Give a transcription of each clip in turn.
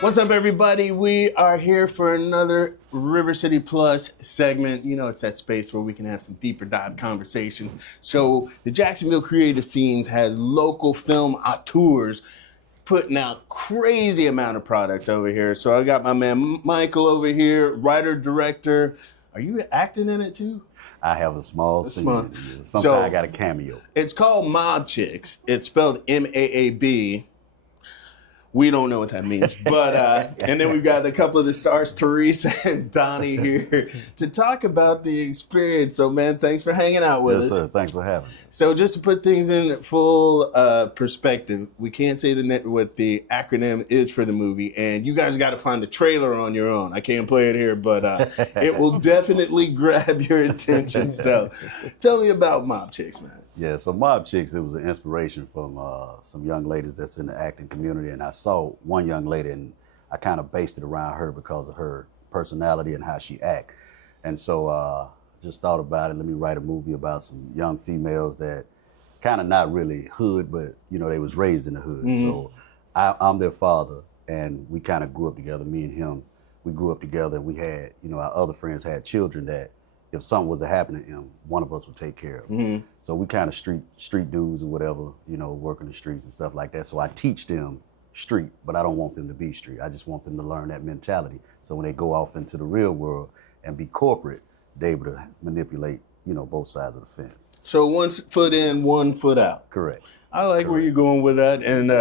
What's up, everybody? We are here for another River City Plus segment. You know, it's that space where we can have some deeper dive conversations. So the Jacksonville Creative Scenes has local film auteurs putting out crazy amount of product over here. So I got my man Michael over here, writer, director. Are you acting in it too? I have a small scene. Sometimes So, I got a cameo. It's called Maab Chixx. It's spelled M-A-A-B. We don't know what that means, but and then we've got a couple of the stars, Teresa and Donnie, here to talk about the experience. So, man, thanks for hanging out with us. Yes, sir. Thanks for having me. So, just to put things in full perspective, we can't say what the acronym is for the movie, and you guys got to find the trailer on your own. I can't play it here, but it will definitely grab your attention. So, tell me about Maab Chixx, man. Yeah, so Maab Chixx, it was an inspiration from some young ladies that's in the acting community, and I saw one young lady and I kind of based it around her because of her personality and how she act. And so just thought about it, let me write a movie about some young females that kind of not really hood, but you know, they was raised in the hood. Mm-hmm. So I'm their father, and we kind of grew up together, me and him. We grew up together, and we had, you know, our other friends had children that if something was to happen to him, one of us would take care of him. Mm-hmm. So we kind of street dudes or whatever, you know, working the streets and stuff like that. So I teach them street, but I don't want them to be street. I just want them to learn that mentality. So when they go off into the real world and be corporate, they're able to manipulate, you know, both sides of the fence. So 1 foot in, 1 foot out. Correct. I like where you're going with that. And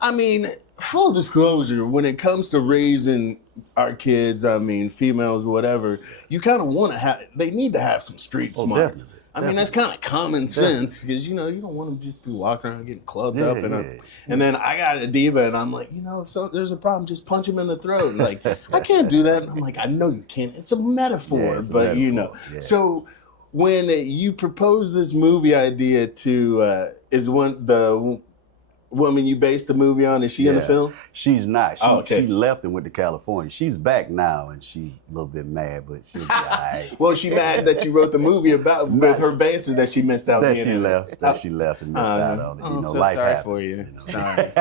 I mean, full disclosure, when it comes to raising our kids, I mean, females, whatever, you kind of want to have, they need to have some street smarts. Definitely. I mean, that's kind of common sense because, you know, you don't want them to just be walking around getting clubbed up. And then I got a diva and I'm like, you know, if there's a problem, just punch him in the throat. And like, I can't do that. And I'm like, I know you can't. It's a metaphor, it's a but metaphor. You know. Yeah. So when you proposed this movie idea to, is the woman you based the movie on, is she in the film? She's not. She left and went to California. She's back now, and she's a little bit mad, but she's all right. Well, she mad that you wrote the movie about with her base, or that she missed out. That she left and missed out on it. You I'm know, so life sorry happens, for you. You know? Sorry.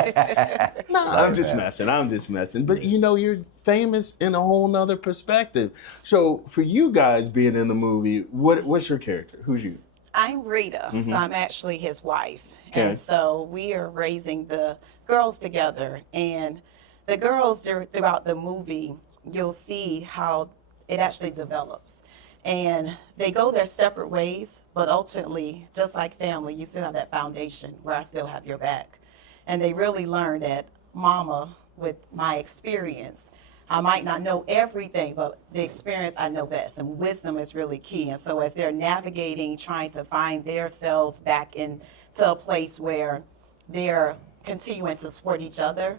No, I'm just messing. But you know, you're famous in a whole nother perspective. So for you guys being in the movie, what's your character? Who's you? I'm Rita, so I'm actually his wife. Okay. And so we are raising the girls together. And the girls, throughout the movie, you'll see how it actually develops. And they go their separate ways, but ultimately, just like family, you still have that foundation where I still have your back. And they really learn that mama, with my experience, I might not know everything, but the experience I know best, and wisdom is really key. And so as they're navigating, trying to find themselves back into a place where they're continuing to support each other,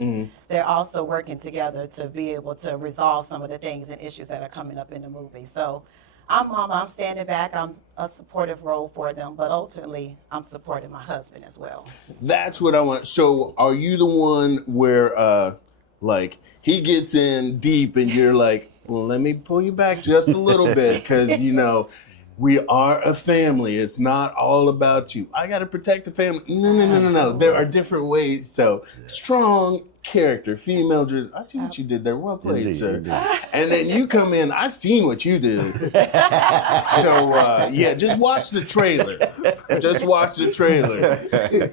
they're also working together to be able to resolve some of the things and issues that are coming up in the movie. So I'm mama, I'm standing back, I'm a supportive role for them, but ultimately I'm supporting my husband as well. That's what I want. So are you the one where, like, he gets in deep and you're like, well, let me pull you back just a little bit because, you know, we are a family. It's not all about you. I got to protect the family. No. There are different ways. So strong character, female. I see what you did there. Well played, sir. And then you come in. I've seen what you did. So, yeah, just watch the trailer. Just watch the trailer.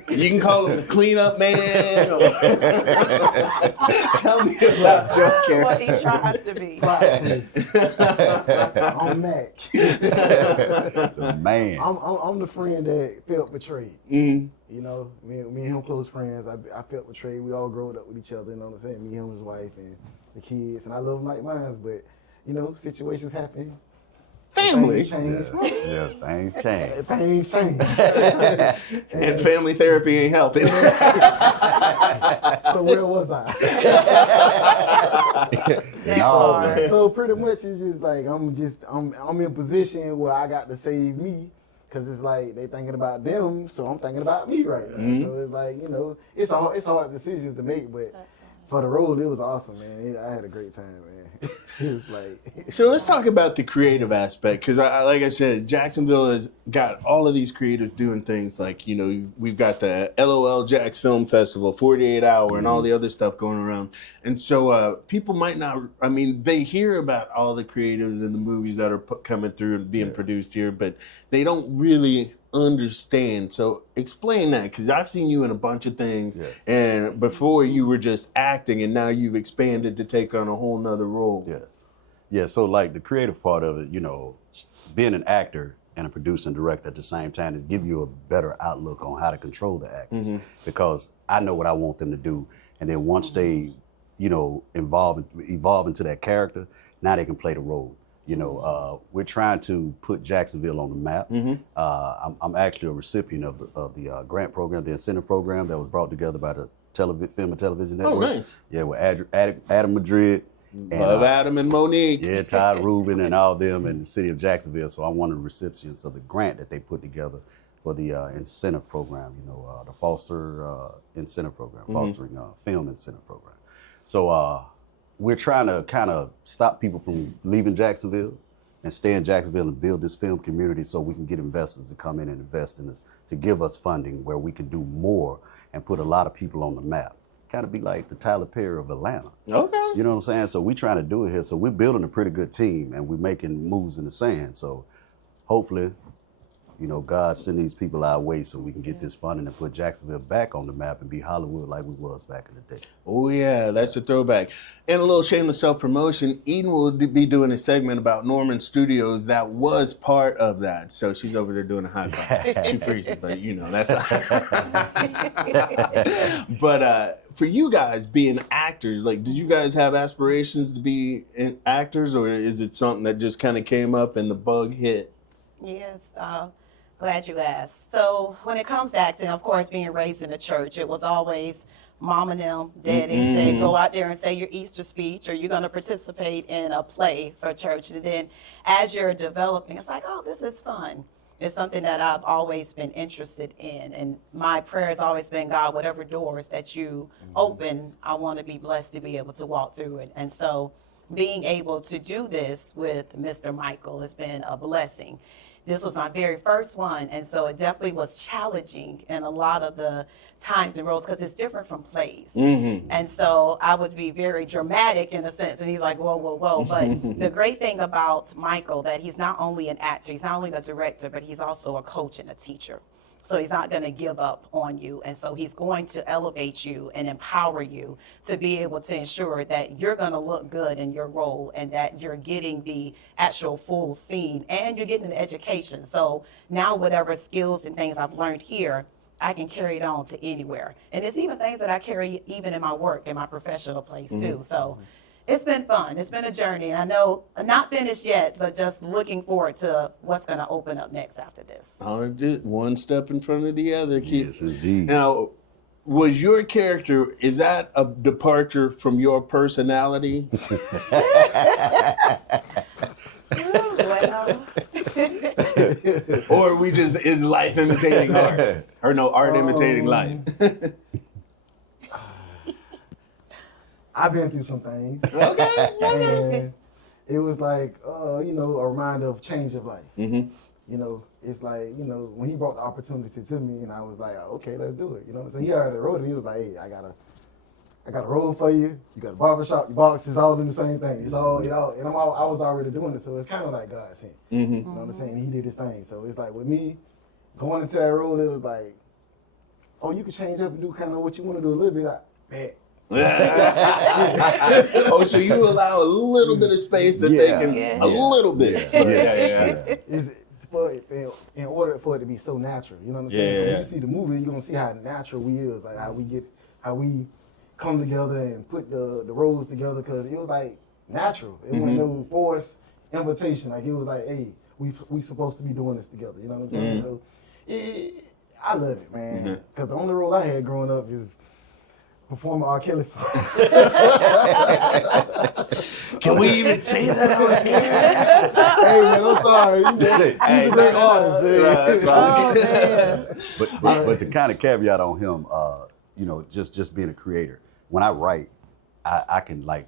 You can call him the cleanup man. Or tell me about your character. What he tries to be. I'm Mac. Man. I'm the friend that felt betrayed. You know, me and him close friends. I felt betrayed. We all growed up with each other, you know what I'm saying? Me, him, his wife, and the kids. And I love them like mine, but, you know, situations happen. Family. Things change. Yeah, things change. Things change. And family therapy ain't helping. So where was I? No. So pretty much it's just like I'm in a position where I got to save me. Cause it's like they thinking about them, so I'm thinking about me right now. So it's like, you know, it's hard decisions to make, but for the role, it was awesome, man. I had a great time, man. It was like. So let's talk about the creative aspect, because like I said, Jacksonville has got all of these creators doing things like, you know, we've got the LOL Jax Film Festival, 48 Hour, and all the other stuff going around. And so people might not, I mean, they hear about all the creatives and the movies that are coming through and being produced here, but they don't really understand. So explain that, because I've seen you in a bunch of things, and before you were just acting, and now you've expanded to take on a whole nother role. Yeah, so like the creative part of it, you know, being an actor and a producer and director at the same time is give you a better outlook on how to control the actors, because I know what I want them to do, and then once they, you know, evolve into that character, now they can play the role. You know, we're trying to put Jacksonville on the map. I'm actually a recipient of the grant program, the incentive program that was brought together by the Film and Television Network. Oh, nice. Yeah, with Adam Madrid. And, Love Adam and Monique. Yeah, Todd Rubin and all them in the city of Jacksonville. So I'm one of the recipients of the grant that they put together for the incentive program, you know, the Foster incentive program, fostering film incentive program. So we're trying to kind of stop people from leaving Jacksonville and stay in Jacksonville and build this film community so we can get investors to come in and invest in us, to give us funding where we can do more and put a lot of people on the map. Kind of be like the Tyler Perry of Atlanta. Okay. You know what I'm saying? So we're trying to do it here. So we're building a pretty good team, and we're making moves in the sand. So hopefully, you know, God send these people our way so we can get this funding and put Jacksonville back on the map and be Hollywood like we was back in the day. Oh yeah, that's a throwback. And a little shameless self-promotion, Eden will be doing a segment about Norman Studios that was part of that. So she's over there doing a high five. She freezes, but you know, that's But for you guys being actors, like, did you guys have aspirations to be actors, or is it something that just kind of came up and the bug hit? Yes, glad you asked. So when it comes to acting, of course, being raised in the church, it was always mom and them, daddy say, go out there and say your Easter speech, or you're going to participate in a play for church. And then as you're developing, it's like, oh, this is fun. It's something that I've always been interested in. And my prayer has always been, God, whatever doors that you open, I want to be blessed to be able to walk through it. And so being able to do this with Mr. Michael has been a blessing. This was my very first one, and so it definitely was challenging in a lot of the times and roles because it's different from plays. And so I would be very dramatic in a sense, and he's like, whoa, whoa, whoa. But the great thing about Michael, that he's not only an actor, he's not only the director, but he's also a coach and a teacher. So he's not going to give up on you. And so he's going to elevate you and empower you to be able to ensure that you're going to look good in your role and that you're getting the actual full scene and you're getting an education. So now whatever skills and things I've learned here, I can carry it on to anywhere. And it's even things that I carry even in my work, in my professional place too. So it's been fun. It's been a journey. And I know I'm not finished yet, but just looking forward to what's going to open up next after this. One step in front of the other. Yes, indeed. Now, was your character, is that a departure from your personality? Well. Or is life imitating art? Or no, art imitating life? I've been through some things. Okay. And it was like, you know, a reminder of change of life. You know, it's like, you know, when he brought the opportunity to me, and I was like, okay, let's do it. You know what I'm saying? He already wrote it. He was like, hey, I got a role for you. You got a barbershop. Your box is all in the same thing. It's all, you know, and I was already doing it, so it's kind of like God sent. You know what I'm saying? He did his thing. So it's like with me going into that role, it was like, oh, you can change up and do kind of what you want to do a little bit. Bet. Oh, so you allow a little bit of space that they can, a little bit. It's in order for it to be so natural, you know what I'm saying? So when you see the movie, you're gonna see how natural we is, like how we come together and put the roles together, because it was like natural. It wasn't no forced invitation. Like it was like, hey, we supposed to be doing this together. You know what I'm saying? So I love it, man. Because the only role I had growing up is performing R. Kelly songs. Can we even say that on here? Hey man, I'm sorry. He's a great artist. But the kind of caveat on him, you know, just being a creator. When I write, I can like,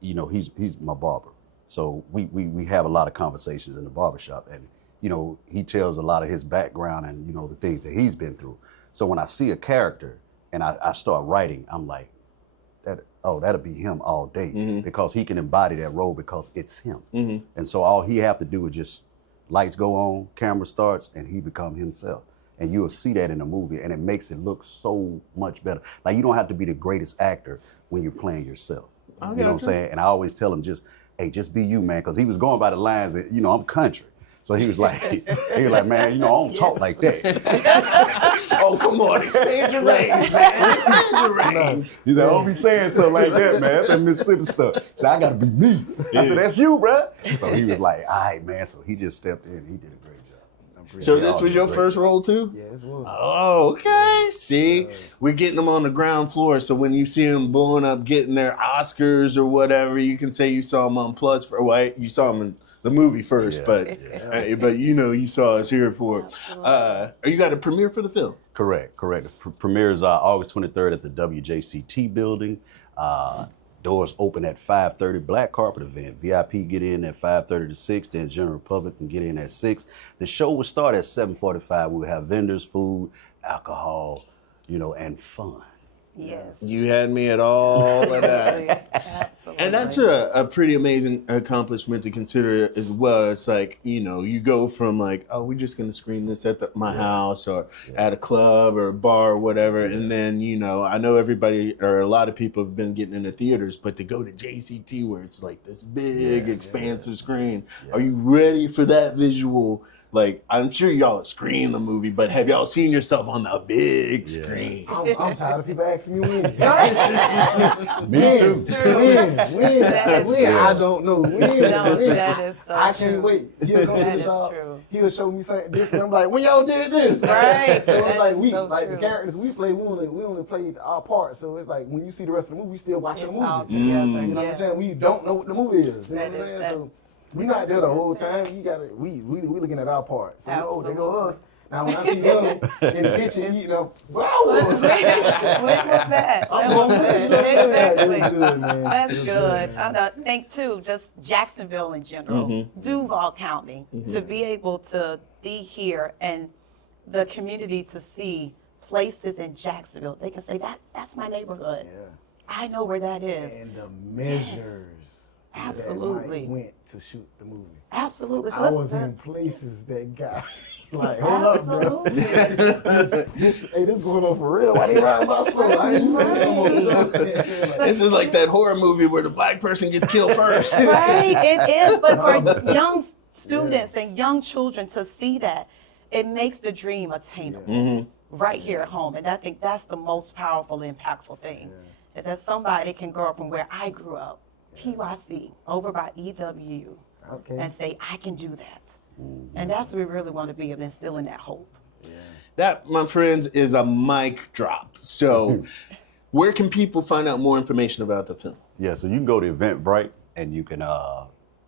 you know, he's my barber. So we have a lot of conversations in the barbershop, and you know, he tells a lot of his background and, you know, the things that he's been through. So when I see a character and I start writing, I'm like, that'll be him all day, because he can embody that role because it's him. And so all he have to do is just lights go on, camera starts, and he become himself. And you'll see that in the movie, and it makes it look so much better. Like, you don't have to be the greatest actor when you're playing yourself. You know what I'm saying? And I always tell him, just be you, man, because he was going by the lines that, you know, I'm country. So he was like, man, you know, I don't talk like that. Oh, come on, expand your range, man. Expand your range. He's like, I don't be saying stuff like that, man. That's that Mississippi stuff. So I gotta be me. I said, that's you, bro. So he was like, all right, man. So he just stepped in and he did a great job. So this was your first role too? Yeah, it was. Oh, okay. See, we're getting them on the ground floor. So when you see them blowing up, getting their Oscars or whatever, you can say you saw them on Plus for you saw them in the movie first, but you know, you saw us here for. You got a premiere for the film? Correct. The premiere is August 23rd at the WJCT building. Doors open at 5:30. Black carpet event. VIP get in at 5:30 to 6. Then general public can get in at 6. The show will start at 7:45. We'll have vendors, food, alcohol, you know, and fun. Yes. You had me at all of that. Absolutely. And that's a pretty amazing accomplishment to consider as well. It's like, you know, you go from like, oh, we're just going to screen this at my house or at a club or a bar or whatever. And then, you know, I know everybody or a lot of people have been getting into theaters, but to go to JCT where it's like this big, expansive screen. Are you ready for that visual? Like, I'm sure y'all have screened the movie, but have y'all seen yourself on the big screen? I'm tired of people asking me when. Me too. When? I don't know. When? That is so I can't wait. He'll come to the shop. He'll show me something different. I'm like, when y'all did this? Right. So it's like so the characters we play, we only played our part. So it's like when you see the rest of the movie, we still watching the movie. All together. You know what I'm saying? We don't know what the movie is. You know what I'm saying? So we not there the whole time. You gotta we looking at our part. So they go us. Now when I see them in the kitchen eating up, When was that? Exactly. That's good. I think too, just Jacksonville in general, Duval County, to be able to be here and the community to see places in Jacksonville, they can say that's my neighborhood. Yeah. I know where that is. And the measures. Absolutely. That Mike went to shoot the movie. Absolutely. So I was in places that got like, hold up, bro. This going on for real. Why they riding about slow? I ain't saying This is like that horror movie where the black person gets killed first. Right, it is. But for young students and young children to see that, it makes the dream attainable right here at home. And I think that's the most powerful, impactful thing, is that somebody can grow up from where I grew up, PYC, over by EWU, and say, I can do that. And that's what we really want to be, of instilling that hope. That, my friends, is a mic drop. So where can people find out more information about the film? Yeah, so you can go to Eventbrite and you can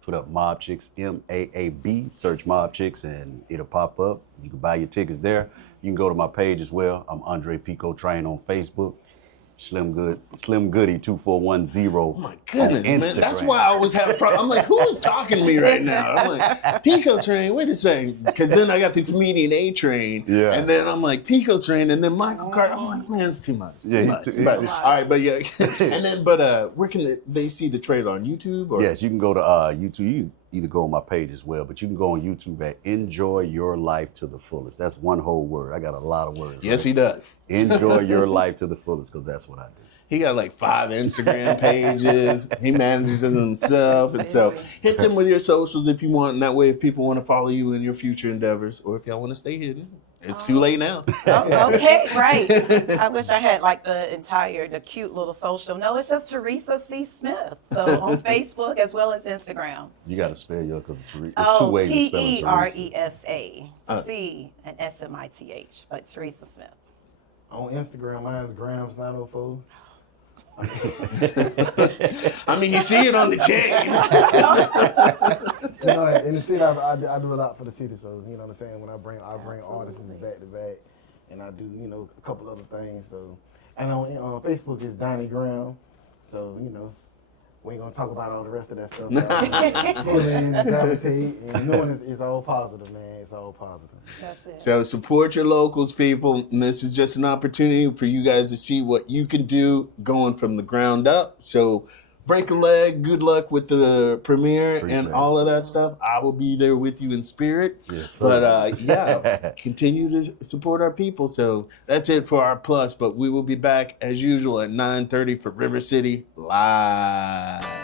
put up Maab Chixx, MAAB, search Maab Chixx, and it'll pop up. You can buy your tickets there. You can go to my page as well. I'm Andre Pico Train on Facebook. Slim Goody 2410. Oh my goodness, man. That's why I always have a problem. I'm like, who is talking to me right now? I'm like, Pico Train, wait a second. Because then I got the comedian A Train. Yeah. And then I'm like, Pico Train, and then Michael Carter. I'm like, man, it's too much. Too much. But, all right, but yeah. And then, where can they see the trailer? On YouTube? Or? Yes, you can go to YouTube. You can either go on my page as well, but you can go on YouTube at Enjoy Your Life to the Fullest. That's one whole word. I got a lot of words. Yes, right? He does. Enjoy Your Life to the Fullest, because that's what I do. He got like 5 Instagram pages. He manages them himself. And so hit them with your socials if you want. And that way, if people want to follow you in your future endeavors, or if y'all want to stay hidden, it's too late now. Okay, right. I wish I had like the cute little social. No, it's just Teresa C. Smith. So on Facebook as well as Instagram. You got to spell your, because it's 2 ways to spell it. Teresa. C and SMITH, but Teresa Smith. On Instagram, mine's Grams904. I mean, you see it on the chain. You know, in the city, I do a lot for the city. So you know what I'm saying. When I bring artists back to back, and I do a couple other things. So, and on Facebook is Donnie Graham. So, we ain't gonna talk about all the rest of that stuff. Pull in, gravitate, and knowing it's all positive, man. It's all positive. That's it. So support your locals, people. And this is just an opportunity for you guys to see what you can do going from the ground up. So break a leg. Good luck with the premiere Appreciate and all of that stuff. I will be there with you in spirit. Yes, sir. But yeah, continue to support our people. So that's it for our plus. But we will be back as usual at 9:30 for River City Live.